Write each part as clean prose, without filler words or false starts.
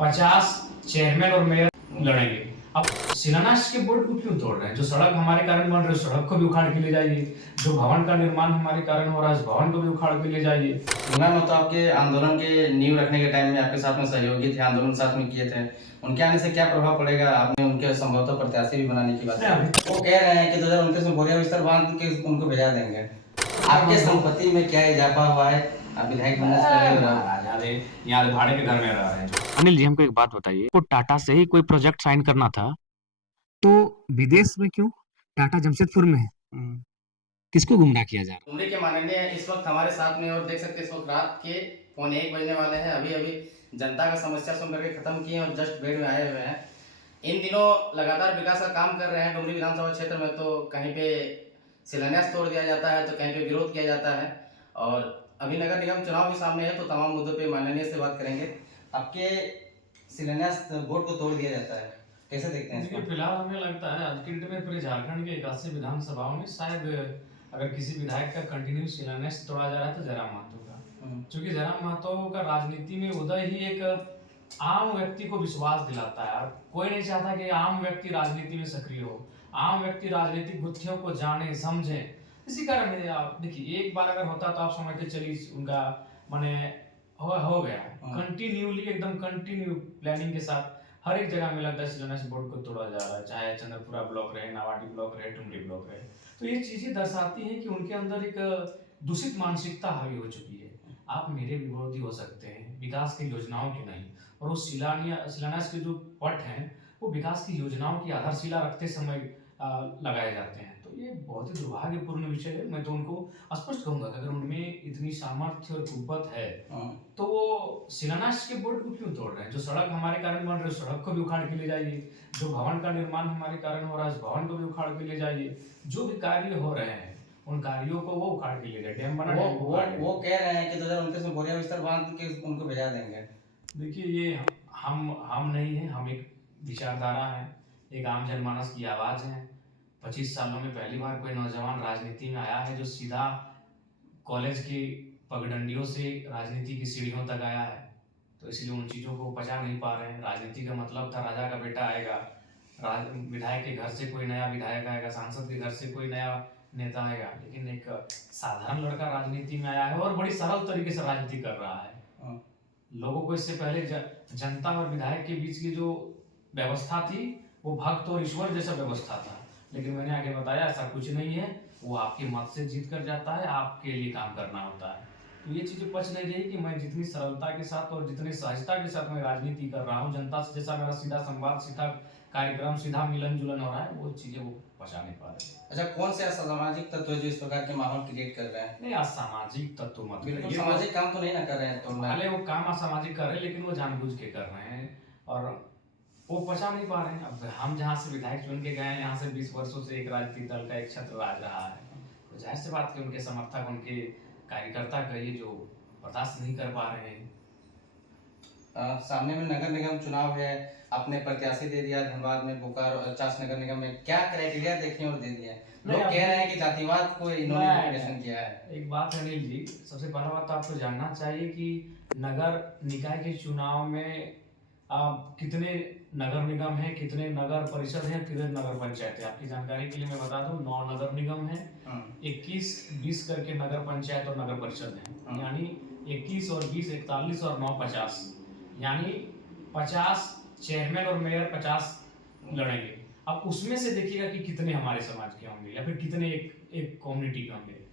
50 chairman और mayor लड़ेंगे। अब शिलान्यास के बोर्ड को क्यों तोड़ रहे हैं? जो सड़क हमारे कारण बन रही है, सड़क को भी उखाड़ के ले जाइए। जो भवन का निर्माण हमारे कारण हो रहा है, उस भवन को भी उखाड़ के ले जाइए। मैम, तो आपके आंदोलन के नींव रखने के टाइम में आपके साथ में सहयोगी थे, आंदोलन साथ में किए थे, उनके आने से क्या प्रभाव पड़ेगा? आपने उनके संभवतः प्रत्याशी भी बनाने की बात की। वो कह रहे हैं कि 2029 में बोरिया बिस्तर बांध के उनको भेजा देंगे। आपके संपत्ति में क्या इजाफा हुआ है? आप विधायक बनने से पहले यहाँ भाड़े के घर में रह रहे हैं। अनिल जी, हमको एक बात बताइए, को टाटा से ही कोई प्रोजेक्ट साइन करना था तो विदेश में क्यों? टाटा जमशेदपुर में है। किसको गुमराह किया जा रहा है? डुमरी के माननीय इस वक्त हमारे साथ में, और देख सकते हैं इस वक्त रात के 1:15 बजने वाले हैं। अभी अभी जनता का समस्या सुन करके खत्म किए और जस्ट बेड में आए हुए हैं। इन दिनों लगातार विकास का काम कर रहे हैं डुमरी विधानसभा क्षेत्र में। तो कहीं पे शिलान्यास तोड़ दिया जाता है तो कहीं पे विरोध किया जाता है, और अभी नगर निगम चुनाव भी सामने है, तो तमाम मुद्दों पे माननीय से बात करेंगे। आपके शिलान्यास बोर्ड को तोड़ दिया जाता है, कैसे देखते हैं इसको? फिलहाल हमें लगता है आज की डेट में पूरे झारखंड के 81 विधानसभाओं में शायद अगर किसी विधायक का कंटिन्यू शिलान्यास तोड़ा जा रहा है तो जयराम महतो का, क्योंकि जयराम महतो का राजनीति में उदय ही एक आम व्यक्ति को विश्वास दिलाता है। और कोई नहीं चाहता कि आम व्यक्ति राजनीति में सक्रिय हो, आम व्यक्ति राजनीतिक गुत्थियों को जाने समझे। इसी कारण आप देखिए, एक बार अगर होता तो आप समझ के चलिए उनका माने हो गया कंटिन्यूली, एकदम कंटिन्यू प्लानिंग के साथ हर एक जगह में लगता है शिलान्यास बोर्ड को तोड़ा जा रहा है, चाहे चंद्रपुरा ब्लॉक रहे, नावाडी ब्लॉक रहे, टुमरी ब्लॉक रहे। तो ये चीजें दर्शाती हैं कि उनके अंदर एक दूषित मानसिकता हावी हो चुकी है। आप मेरे विरोधी हो सकते हैं, विकास की योजनाओं की नहीं। और उस शिलान्यास के जो पट हैं वो विकास की योजनाओं की आधारशिला रखते समय लगाए जाते हैं। तो ये बहुत ही दुर्भाग्यपूर्ण विषय है। मैं तो उनको स्पष्ट कहूंगा कि अगर उनमें इतनी सामर्थ्य और कुव्वत है तो वो शिलान्यास के बोर्ड को क्यों तोड़ रहे हैं? जो सड़क हमारे कारण बन रही है, उस सड़क को भी उखाड़ के ले जाइए। जो भवन का निर्माण हमारे कारण हो रहा है, उस भवन को भी उखाड़ के ले जाइए। जो भी कार्य हो रहे हैं उन कार्यों को वो उखाड़ के ले जाए। डैम बना वो कह रहे हैं कि 2029 में बोरिया बिस्तर बांध के उनको भेजा देंगे। देखिए, ये हम नहीं है, हम एक विचारधारा है, एक आम जनमानस की आवाज है। 25 सालों में पहली बार कोई नौजवान राजनीति में आया है जो सीधा कॉलेज की पगडंडियों से राजनीति की सीढ़ियों तक आया है। तो इसलिए उन चीज़ों को पचा नहीं पा रहे हैं। राजनीति का मतलब था राजा का बेटा आएगा, विधायक के घर से कोई नया विधायक आएगा, सांसद के घर से कोई नया नेता आएगा। लेकिन एक साधारण लड़का राजनीति में आया है और बड़ी सरल तरीके से राजनीति कर रहा है। लोगों को इससे पहले जनता और विधायक के बीच की जो व्यवस्था थी वो भक्त और ईश्वर जैसा व्यवस्था था। लेकिन मैंने आगे बताया ऐसा कुछ नहीं है। वो आपके मत से जीत कर जाता है, आपके लिए काम करना होता है। तो ये चीजें पच नहीं रही कि मैं जितनी सरलता के साथ और जितनी सहजता के साथ मैं राजनीति कर रहा हूँ, जनता से जैसा मेरा सीधा संवाद, सीधा कार्यक्रम, सीधा मिलन जुलन हो रहा है, वो चीजें वो पचा नहीं पा रहे। अच्छा, कौन से असामाजिक तत्व जो इस प्रकार के माहौल क्रिएट कर रहे हैं? नहीं, असामाजिक तत्व मत, बिल्कुल सामाजिक काम तो नहीं ना कर रहे हैं। तो भले वो काम असामाजिक कर रहे हैं लेकिन वो जानबूझ के कर रहे हैं और वो पचा नहीं पा रहे हैं। अब हम जहाँ से विधायक चुन के गए हैं, यहाँ से 20 वर्षों से एक राजनीतिक दल का एक छत्र राज रहा है, तो जाहिर सी बात कि उनके समर्थक, उनके कार्यकर्ता कहिए जो बर्दाश्त नहीं कर पा रहे हैं। सामने में नगर निगम चुनाव है, आपने प्रत्याशी दे दिया धनबाद में, बोकारो 50 नगर निगम में, क्या क्राइटेरिया देखे और दे दिया? लोग कह रहे हैं कि जातिवाद को इन्होंने इंप्लीमेंटेशन किया है। एक बात है अनिल जी, सबसे पहला बात तो आपको जानना चाहिए कि नगर निकाय के चुनाव में कितने नगर निगम है, कितने नगर परिषद है, कितने नगर पंचायत है। आपकी जानकारी के लिए मैं बता दूं, 9 नगर निगम है, 21 20 करके नगर पंचायत और नगर परिषद है। यानी 21 और 20 41 और 9 50, यानी 50 चेयरमैन और मेयर 50 लड़ेंगे। अब उसमें से देखिएगा कि कितने हमारे समाज के होंगे या फिर कितने एक कम्युनिटी के होंगे।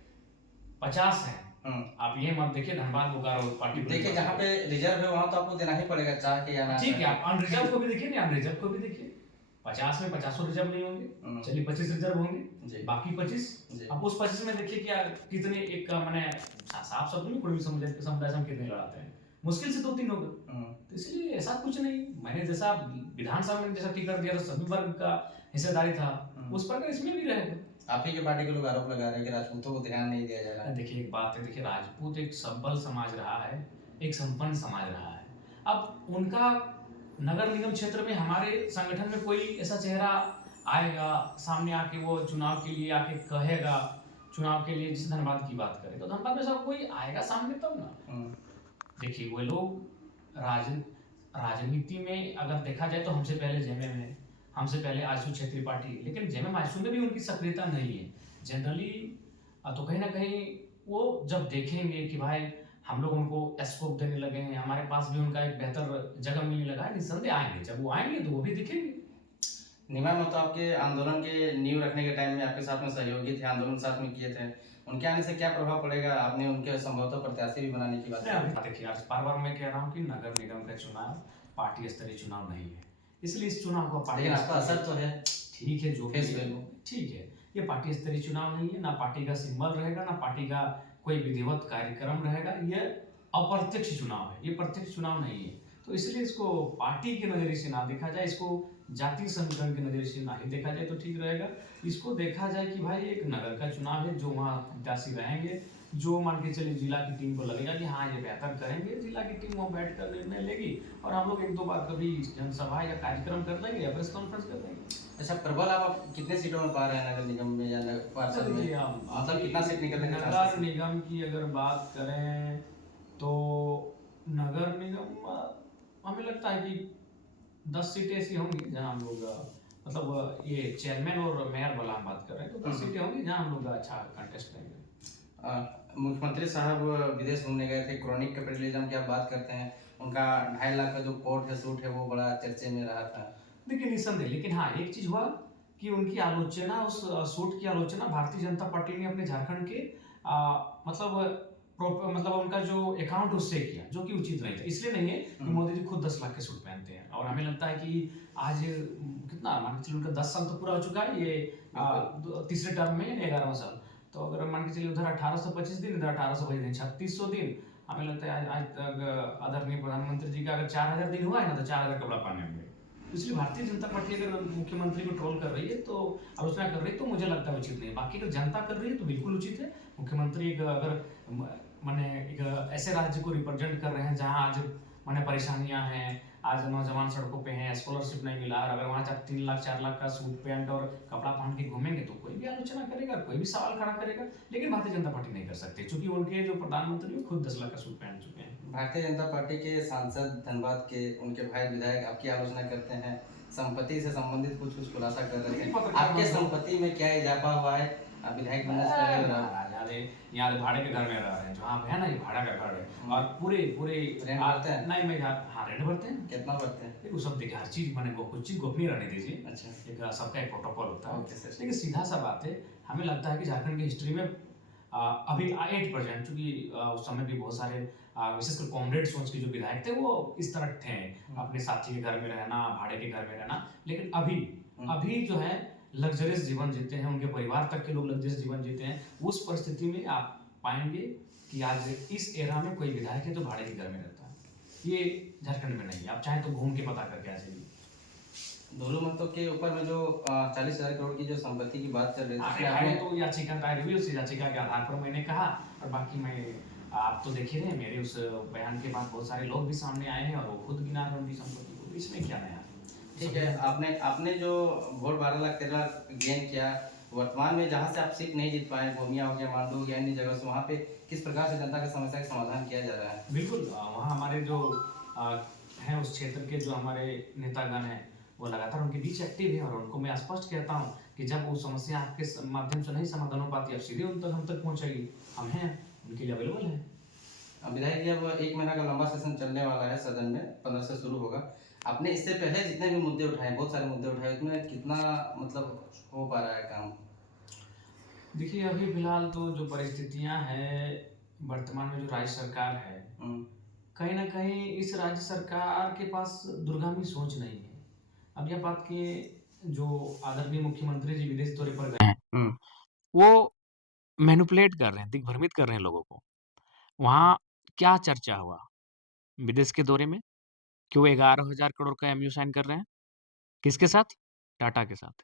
50 है। आप ये मत देखिए धनबाद बोकारो पार्टी देखिए, जहाँ पे रिजर्व है वहाँ तो आपको देना ही पड़ेगा, चाह के या ना। ठीक है, आप अनरिजर्व को भी देखिए, नहीं अनरिजर्व को भी देखिए। 50 में 50 रिजर्व नहीं होंगे, चलिए 25 रिजर्व होंगे, बाकी 25। अब उस 25 में देखिए क्या कितने एक मैंने साफ शब्द में कोई भी समुदाय से हम कितने लड़ाते हैं, मुश्किल से 2-3 होगा। तो इसलिए ऐसा कुछ नहीं, मैंने जैसा विधानसभा में जैसा टिकट दिया तो सभी वर्ग का हिस्सेदारी था, उस प्रकार इसमें भी रहेगा। आप ही के पार्टी के लोग आरोप लगा रहे हैं कि राजपूतों को ध्यान नहीं दिया जा रहा है। देखिए, एक बात है, देखिए राजपूत एक सबल समाज रहा है, एक संपन्न समाज रहा है। अब उनका नगर निगम क्षेत्र में हमारे संगठन में कोई ऐसा चेहरा आएगा सामने आके, वो चुनाव के लिए आके कहेगा, चुनाव के लिए जिस धनबाद की बात करें तो धनबाद में सब कोई आएगा सामने तब ना। देखिए, वो लोग राजनीति में अगर देखा जाए तो हमसे पहले जेएमएम है, हमसे पहले आशु क्षेत्री पार्टी है, लेकिन जेएमएम आशु में भी उनकी सक्रियता नहीं है। जनरली तो कहीं न कहीं वो जब देखेंगे कि भाई हम लोग उनको स्कोप देने लगे हैं, हमारे पास भी उनका एक बेहतर जगह मिलने लगा है, निस्संदेह आएँगे। जब वो आएँगे तो वो भी दिखेंगे। निमा में तो आपके आंदोलन के नींव रखने के टाइम में आपके साथ में सहयोगी थे, आंदोलन साथ में किए थे। उनके आने से क्या प्रभाव पड़ेगा? आपने उनके संभवतः प्रत्याशी भी बनाने की बात नहीं, कही। अभी देखिए आज बार-बार मैं कह रहा हूँ कि नगर निगम का चुनाव पार्टी स्तरीय चुनाव नहीं है। इसलिए इस चुनाव को पार्टी लेकिन आपका असर तो है। ठीक है, जो भी फेस है, वैल्यू। ठीक है। ये पार्टी स्तरीय चुनाव नहीं है, ना पार्टी का सिंबल रहेगा, ना पार्टी का कोई विधिवत कार्यक्रम रहेगा। ये अप्रत्यक्ष चुनाव है, ये प्रत्यक्ष चुनाव नहीं है। तो इसलिए इसको पार्टी के नज़रिए से ना देखा जाए, इसको जातीय समीकरण के नज़रिए से ना ही देखा जाए तो ठीक रहेगा। इसको देखा जाए कि भाई एक नगर का चुनाव है, जो वहाँ प्रत्याशी रहेंगे, जो मान के चलिए जिला की टीम को लगेगा कि हाँ ये बेहतर करेंगे, जिला की टीम वहाँ बैठ कर निर्णय लेगी और हम लोग एक दो बार कभी जनसभा या कार्यक्रम कर देंगे या प्रेस कॉन्फ्रेंस कर देंगे। अच्छा, प्रबल आप कितने सीटों में पा रहे हैं नगर निगम में या पार्षद में? मतलब कितना सीट निकलने का चांसेस नगर है? निगम की अगर बात करें तो नगर निगम हमें लगता है कि 10 सीटें ऐसी होंगी जहाँ हम लोग मतलब ये चेयरमैन और मेयर वाला हम बात कर रहे हैं तो 10 सीटें होंगी जहाँ हम लोग अच्छा कंटेस्ट करेंगे। मुख्यमंत्री साहब विदेश घूमने गए थे, क्रॉनिक कैपिटलिज्म की आप बात करते हैं, उनका 2.5 लाख का जो कोट है, सूट है, वो बड़ा चर्चे में रहा था। देखिए निस्संदेह, लेकिन हाँ एक चीज हुआ कि उनकी आलोचना उस सूट की आलोचना भारतीय जनता पार्टी ने अपने झारखंड के मतलब मतलब उनका जो अकाउंट उससे किया जो कि उचित नहीं था। इसलिए नहीं है कि मोदी जी खुद 10 लाख के सूट पहनते हैं और हमें लगता है कि आज कितना मान के चलिए उनका 10 साल तो पूरा हो चुका है, ये तीसरे टर्म में 11वां साल। तो अगर मान के चलिए उधर 1825 दिन, इधर 1825 दिन, 3600 दिन। हमें लगता है आज तक आदरणीय प्रधानमंत्री जी का अगर 4000 दिन हुआ है ना तो 4000 कपड़ा पहने होंगे। इसलिए भारतीय जनता पार्टी अगर मुख्यमंत्री को ट्रोल कर रही है तो आलोचना कर रही है तो मुझे लगता है उचित नहीं है। बाकी अगर जनता कर रही है तो बिल्कुल उचित है। मुख्यमंत्री अगर माने एक ऐसे राज्य को रिप्रेजेंट कर रहे हैं जहाँ आज माने परेशानियां हैं, आज नौजवान सड़कों पे हैं, स्कॉलरशिप नहीं मिला और अगर वहाँ जब 3 लाख 4 लाख का सूट पैंट और कपड़ा पहन के घूमेंगे तो कोई भी आलोचना करेगा, कोई भी सवाल खड़ा करेगा। लेकिन भारतीय जनता पार्टी नहीं कर सकती क्योंकि उनके जो प्रधानमंत्री है खुद 10 लाख का सूट पहन चुके हैं। भारतीय जनता पार्टी के सांसद धनबाद के उनके भाई विधायक आपकी आलोचना करते हैं, संपत्ति से संबंधित कुछ कुछ खुलासा कर रहे थे। आपके संपत्ति में क्या इजाफा हुआ है विधायक बनने से पहले और अब? यहाँ भाड़े के घर में रह रहे हैं, जहाँ पे है ना ये भाड़ा का घर है और पूरे पूरे रेंट भरते हैं? नहीं मैं हाँ रेंट भरते हैं। कितना भरते हैं? देखो सब देखिए हर चीज मैंने कुछ चीज गोपनीय रहने दीजिए। अच्छा। एक सबका एक प्रोटोकॉल होता है। Okay sir. लेकिन सीधा सा बात है, हमें लगता है कि झारखंड की हिस्ट्री में अभी 8% चूंकि उस समय भी बहुत सारे विशेषकर कॉमरेड सोच के जो विधायक थे वो इस तरह थे, अपने साथी के घर में रहना, भाड़े के घर में रहना। लेकिन अभी अभी जो है लग्जरियस जीवन जीते हैं, उनके परिवार तक के लोग लग्जरियस जीवन जीते हैं। उस परिस्थिति में आप पाएंगे कि आज इस एरा में कोई विधायक है जो भाड़े के घर में रहता है, ये झारखंड में नहीं है। आप चाहें तो घूम के पता करके आ जाइए। दोनों मतों के ऊपर में जो 40,000 करोड़ की जो संपत्ति की बात चल रही थी उसमें आपने आपने तो याचिका दायर हुई, उस याचिका के आधार पर मैंने कहा और बाकी मैं आप तो देख ही रहे हैं मेरे उस बयान के बाद बहुत सारे लोग भी सामने आए हैं और वो खुद गिना रहे हैं उनकी संपत्ति को, इसमें क्या नया है। ठीक है, आपने आपने जो वोट 12 लाख 13 लाख गेन किया, वर्तमान में जहाँ से आप सीट नहीं जीत पाए, भूमिया हो गया, मांडू हो गया, अन्य जगह से, वहाँ पे किस प्रकार से जनता की समस्या का समाधान किया जा रहा है? बिल्कुल वहाँ हमारे जो हैं उस क्षेत्र के जो हमारे नेतागण हैं वो लगातार उनके बीच एक्टिव है और उनको मैं स्पष्ट कहता हूँ कि जब वो समस्या आपके माध्यम से नहीं समाधान हो पाती, आप सीधे उन तक हम तक पहुँचाइए, हम हैं उनके लिए अवेलेबल हैं। विधायक जी, अब 1 महीना का लंबा सेशन चलने वाला है सदन में, 15 से शुरू होगा। आपने इससे पहले जितने भी मुद्दे उठाए, बहुत सारे मुद्दे उठाए, उसमें कितना मतलब हो पा रहा है काम? देखिए अभी फिलहाल तो जो परिस्थितियां हैं वर्तमान में जो राज्य सरकार है, कहीं ना कहीं इस राज्य सरकार के पास दूरगामी सोच नहीं है। अब यह बात कि जो आदरणीय मुख्यमंत्री जी विदेश दौरे पर गए हैं वो मैनिपुलेट कर रहे हैं, दिग्भ्रमित कर रहे हैं लोगों को। वहाँ क्या चर्चा हुआ विदेश के दौरे में कि वो 11,000 करोड़ का एमओयू साइन कर रहे हैं। किसके साथ? टाटा के साथ।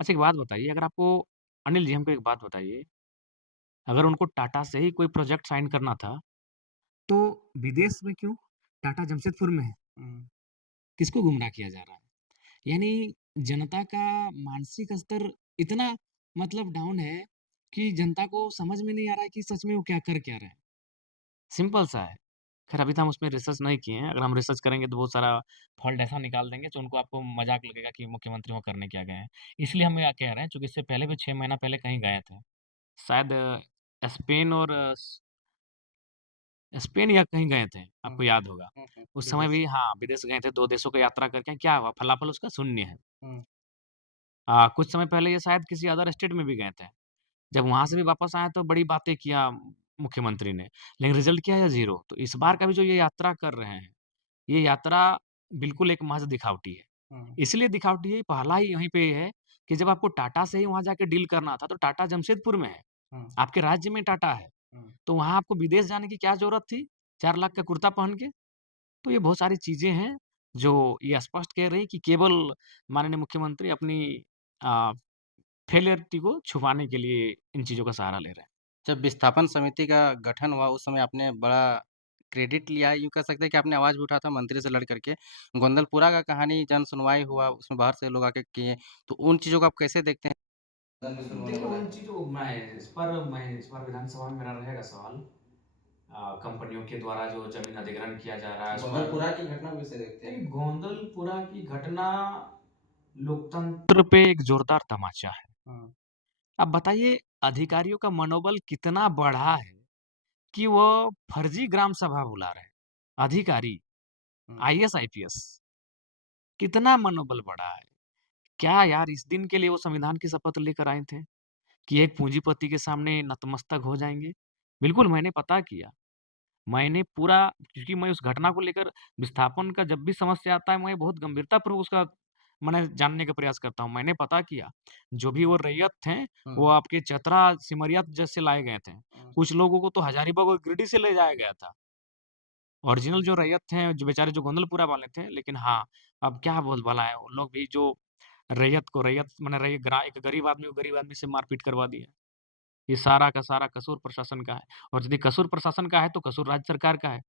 अच्छा एक बात बताइए, अगर आपको अनिल जी हमको एक बात बताइए, अगर उनको टाटा से ही कोई प्रोजेक्ट साइन करना था, तो विदेश में क्यों? टाटा जमशेदपुर में है। किसको गुमराह किया जा रहा है? यानी जनता का मानसिक स्तर इतना मतलब डाउन है कि जनता को समझ में नहीं आ रहा है कि सच में वो क्या कर क्या रहे हैं। सिंपल सा है। खैर अभी तो हम उसमें रिसर्च नहीं किए हैं, अगर हम रिसर्च करेंगे तो बहुत सारा फॉल्ट ऐसा निकाल देंगे तो उनको आपको मज़ाक लगेगा कि मुख्यमंत्री वहाँ करने क्या गए हैं। इसलिए हम ये कह रहे हैं चूँकि इससे पहले भी 6 महीना पहले कहीं गए थे। शायद स्पेन और स्पेन या कहीं गए थे, हुँ, आपको याद होगा। उस समय विदेश। भी हाँ, विदेश गए थे, 2 देशों की यात्रा करके क्या हुआ? फलाफल उसका शून्य है। हुँ, कुछ समय पहले ये शायद किसी अदर स्टेट में भी गए थे। जब वहाँ से भी वापस आए तो बड़ी बातें किया मुख्यमंत्री ने, लेकिन रिज़ल्ट क्या है? ज़ीरो। तो इस बार का भी जो ये यात्रा कर रहे हैं, ये यात्रा बिल्कुल एक महज़ दिखावटी है। हुँ, इसलिए दिखावटी है, पहला ही यहीं पे ये है कि जब आपको टाटा से ही वहाँ जाके डील करना था, तो टाटा जमशेदपुर में है, हुँ, आपके राज्य में टाटा है। हुँ। तो वहाँ आपको विदेश जाने की क्या ज़रूरत थी? 4 लाख का कुर्ता पहन के? तो ये बहुत सारी चीज़ें हैं, जो ये स्पष्ट कह रही हैं कि केवल माननीय मुख्यमंत्री अपनी अ, फेलियरिटी को छुपाने के लिए इन चीज़ों का सहारा ले रहे हैं। जब विस्थापन समिति का गठन हुआ उस समय आपने बड़ा क्रेडिट लिया है, यूँ कह सकते हैं कि आपने आवाज़ भी उठाया था मंत्री से लड़ करके। गोंदलपुरा का कहानी जन सुनवाई हुआ, उसमें बाहर से लोग आके किए, तो उन चीज़ों को आप कैसे देखते हैं? सदन में शुरू होने देखिए, वाला है। उन चीज़ों मैं इस बार विधानसभा में मेरा रहेगा सवाल। कंपनियों के द्वारा जो ज़मीन अधिग्रहण किया जा रहा है, उस पर गोंदलपुरा की घटना को कैसे देखते हैं? देखिए, गोंदलपुरा की घटना लोकतंत्र पे एक जोरदार तमाचा है। हुँ, अब बताइए अधिकारियों का मनोबल कितना बढ़ा है कि वो फर्जी ग्राम सभा बुला रहे हैं। अधिकारी, हुँ, आईएएस, आईपीएस कितना मनोबल बढ़ा है। क्या यार इस दिन के लिए वो संविधान की शपथ लेकर आए थे कि एक पूंजीपति के सामने नतमस्तक हो जाएँगे? बिल्कुल मैंने पता किया। मैंने पूरा क्योंकि मैं उस घटना को लेकर विस्थापन का जब भी समस्या आता है, मैं बहुत गंभीरतापूर्वक उसका माने जानने का प्रयास करता हूँ। मैंने पता किया, जो भी वो रैयत थे, वो हुँ, आपके चतरा, सिमरिया जैसे लाए गए थे। हुँ, कुछ लोगों को तो हज़ारीबाग और गिरिडीह से ले जाया गया था। ओरिजिनल जो रैयत थे, जो बेचारे जो गोंदलपुरा वाले थे, लेकिन हाँ, अब क्या बोलबाला है, वो लोग भी जो रैयत माने एक गरीब आदमी को गरीब आदमी से मारपीट करवा दिया। ये सारा का सारा कसूर प्रशासन का है और यदि कसूर प्रशासन का है, तो कसूर राज्य सरकार का है।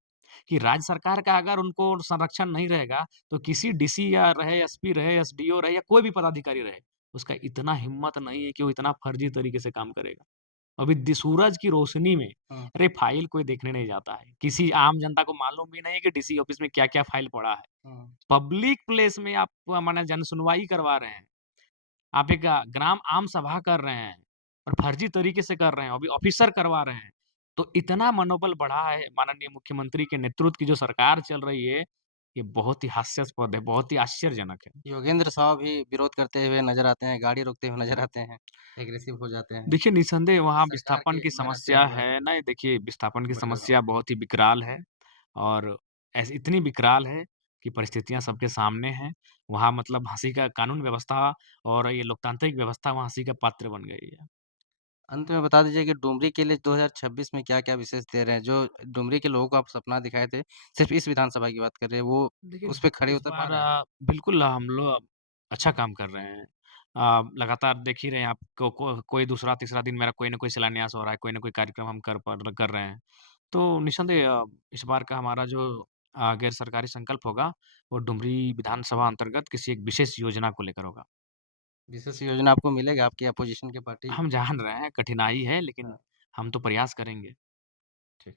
कि राज्य सरकार का अगर उनको संरक्षण नहीं रहेगा, तो किसी डीसी या रहे, एसपी रहे, एसडीओ रहे या कोई भी पदाधिकारी रहे, उसका इतना हिम्मत नहीं है कि वो इतना फर्जी तरीके से काम करेगा। अभी सूरज की रोशनी में हुँ, अरे फाइल कोई देखने नहीं जाता है। किसी आम जनता को मालूम भी नहीं है कि डीसी ऑफिस में क्या-क्या फाइल पड़ा है। हुँ। पब्लिक प्लेस में आप माने जन सुनवाई करवा रहे हैं। आप एक ग्राम आम सभा कर रहे हैं और फर्जी तरीके से कर रहे हैं, अभी ऑफिसर करवा रहे हैं। तो इतना मनोबल बढ़ा है माननीय मुख्यमंत्री के नेतृत्व की जो सरकार चल रही है, ये बहुत ही हास्यास्पद है, बहुत ही आश्चर्यजनक है। योगेंद्र साहब भी विरोध करते हुए नज़र आते हैं, गाड़ी रोकते हुए नज़र आते हैं, एग्रेसिव हो जाते हैं। देखिए निस्संदेह वहाँ सरकार विस्थापन के की नरासे समस्या हमला है नहीं देखिए विस्थापन की बढ़ावा। समस्या बहुत ही विकराल है और ऐसी इतनी विकराल है कि परिस्थितियाँ सबके सामने हैं। वहाँ मतलब हँसी का कानून व्यवस्था और ये लोकतांत्रिक व्यवस्था वहाँ हँसी का पात्र बन गई है। अंत में बता दीजिए कि डुमरी के लिए 2026 में क्या-क्या विशेष दे रहे हैं? जो डुमरी के लोगों को आप सपना दिखाए थे, सिर्फ़ इस विधानसभा की बात कर रहे हैं, वो देखिए, उस पे खड़े इस उतर पा बार रहे हैं? बिल्कुल हम लोग अच्छा काम कर रहे हैं। लगातार देख ही रहे हैं आप कोई दूसरा तीसरा दिन मेरा कोई न कोई शिलान्यास हो रहा है, कोई न कोई कार्यक्रम हम कर रहे हैं। तो निस्संदेह इस बार का हमारा जो गैर सरकारी संकल्प होगा, वो डुमरी विधानसभा अंतर्गत किसी एक विशेष योजना को लेकर होगा। विशेष योजना आपको मिलेगा आपकी अपोज़िशन के पार्टी हम जान रहे हैं कठिनाई है, हाँ, लेकिन हम तो प्रयास करेंगे। ठीक।